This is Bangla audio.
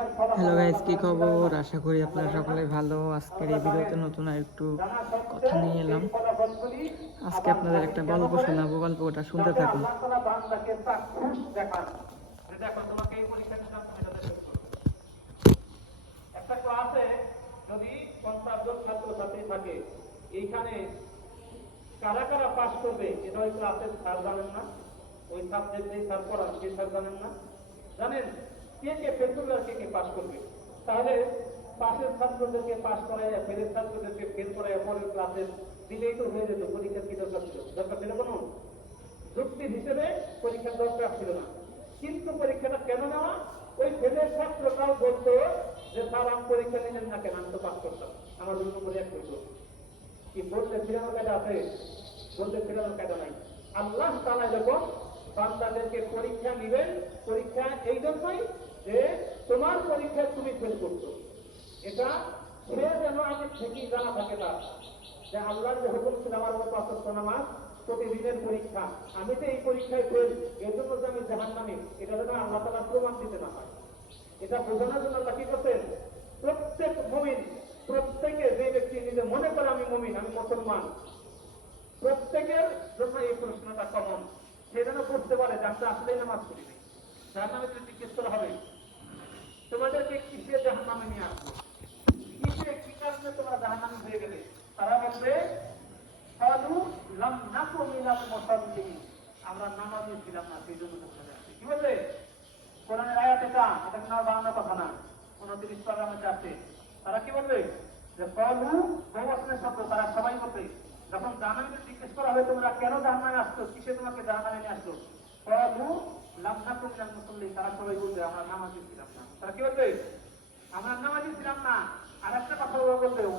হ্যালো গাইস, কি খবর? আশা করি আপনারা সকলে ভালো। আজকের এই ভিডিওতে নতুন আর একটু কথা নিয়ে এলাম। আজকে আপনাদের একটা গল্প শোনাবো, গল্পটা শুনতে থাকুন। একটা ক্লাসে যদি 50 জন ছাত্রছাত্রী থাকে, এইখানে কারা কারা পাস করবে এটা ওই ক্লাসের স্যার জানেন না, ওই সাবজেক্ট যে স্যার পড়ান সে স্যার জানেন না। জানেন কে কে ফেল করবে আর কে কে পাস করবে? তাহলে পাশের ছাত্রদেরকে পাস করাইয়া ফেলের ছাত্রদেরকে ফেল করাইয়া পরের ক্লাসে দিলেই তো হয়ে যেত। পরীক্ষার কি দরকার ছিল? দরকার ছিল কোনো যুক্তি হিসেবে পরীক্ষার দরকার ছিল না। কিন্তু পরীক্ষাটা কেন নেওয়া? ওই ফেলের ছাত্রটাও বলতো যে স্যার আমি পরীক্ষা নিলেন না কেন, আমি তো পাস করতাম, আমার রুল নম্বর 1 করতো। কি বলতে ফিরানোর কায়দা আছে? বলতে ফিরানোর কায়দা নাই। আল্লাহ তাআলা যখন বান্দাদেরকে পরীক্ষা নিবেন, পরীক্ষা এই জন্যই যে তোমার পরীক্ষায় তুমি ফেল করছো, এটা সে যেন আগে থেকেই জানা থাকে তার যে আল্লাহর যে হুকুম ছিল আমার মতো 5 ওয়াক্ত নামাজ প্রতিদিনের পরীক্ষা, আমি তো এই পরীক্ষায় ফেল, এর জন্য যে আমি জাহান্নামী, এটা যেন আল্লাহ তাআলা প্রমাণ দিতে না হয়। এটা বোঝানোর জন্য আল্লাহ কি করছেন? প্রত্যেক মুমিন, প্রত্যেকে যে ব্যক্তি নিজে মনে করে আমি মুমিন, আমি মুসলমান, প্রত্যেকের জন্য এই প্রশ্নটা কমন। সে যেন বুঝতে পারে যে আমরা আসলেই নামাজ পড়ি নাই। জাহান্নামে জিজ্ঞেস করা হবে তোমাদেরকে কিসে জাহান্নামে নিয়ে আসলো, কিসে কি কারণে তোমরা জাহান্নামে হয়ে গেলে? তারা বলবে কালু লাম নাকু মিনাল মুসাল্লিন, আমরা নামাজী ছিলাম না, সেই জন্য জাহান্নামে আছি। কি বলবে? কোরআনের আয়াত এটা, এটা কিন্তু বাংলা কথা না, 29 পারার মধ্যে আছে। তারা কি বলবে? যে কালু বহুবচনের শব্দ, তারা সবাই বলবে যখন জাহান্নামে জিজ্ঞেস করা হবে তোমরা কেন জাহান্নামে আসছো, কিসে তোমাকে জাহান্নামে নিয়ে আসলো, কালু লাম নাকু মিনাল মুসাল্লিন, তারা সবাই বলবে আমরা নামাজী ছিলাম না। তারা কি বলবে? আমরা নামাজী ছিলাম না। আর একটা কথা বলবে